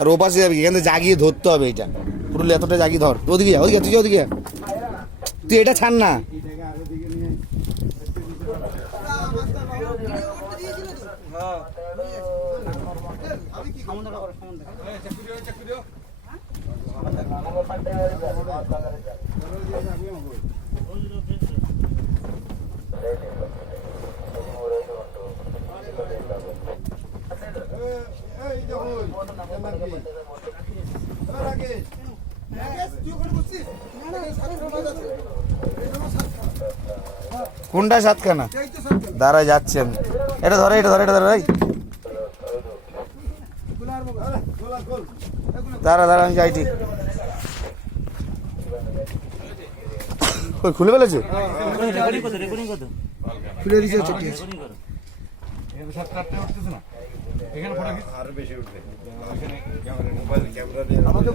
আর ও পাশে যাবি, এখান থেকে জাগিয়ে ধরতে হবে এটা পুরো, এতটা জাগিয়ে ধর। ওদিকে যা, ওদিকে তুই যা, ওদিকে তুই এটা ছাড় না। কোনটা সাতখানা? দাঁড়া যাচ্ছে আমি, এটা ধরে, এটা ধরে, এটা ধরে ভাই, দাঁড়া দাঁড়া আমি যাই ঠিক। ওই খুলে ফেলেছে, খুলে দিয়েছে, হচ্ছে ঠিক আছে। আমাদের